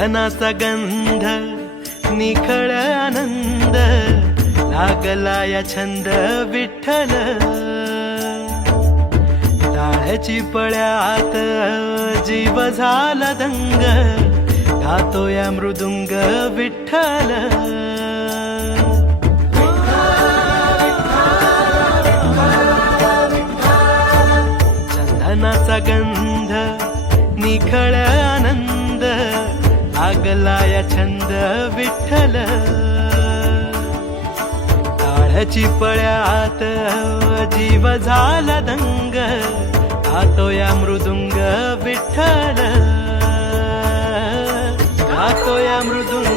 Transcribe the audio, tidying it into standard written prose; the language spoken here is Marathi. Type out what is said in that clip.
चंदनाचा गंध निखळ आनंद लागला या छंद विठ्ठल टाळ्याची पळ्यात जीव झाला दंग गातो या मृदुंग विठ्ठल चंदनाचा गंध निखळ आनंद लागला या छंद विठ्ठल टाळ्याची पळ्यात जीव झाला दंग गातो या मृदुंग विठ्ठल गातो या मृदुंग